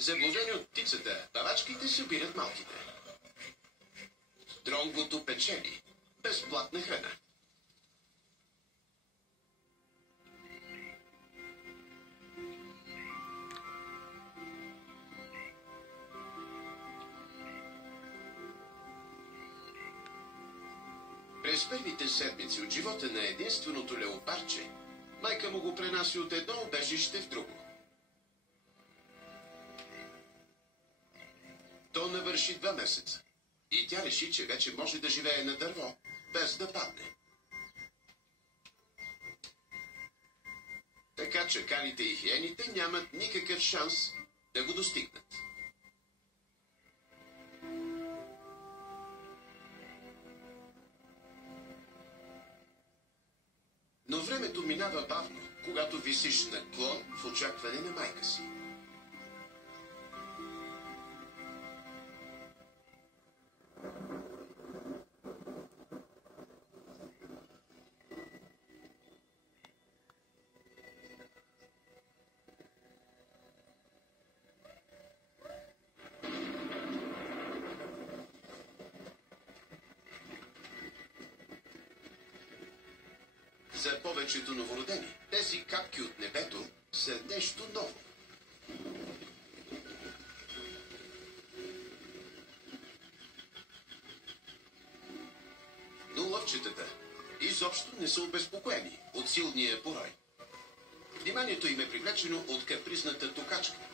Заблудени от птицата, павачките събират малките. Дронгото печели. Безплатна храна. През първите седмици от живота на единственото леопарче, майка му го пренаси от едно убежище в друго. То навърши 2 месеца и тя реши, че вече може да живее на дърво, без да падне. Така чакалите и хиените нямат никакъв шанс да го достигнат. Но времето минава бавно, когато висиш на клон в очакване на майка си. За повечето новородени, тези капки от небето са нещо ново. Но лъвчетата изобщо не са обезпокоени от силния порой. Вниманието им е привлечено от капризната токачка.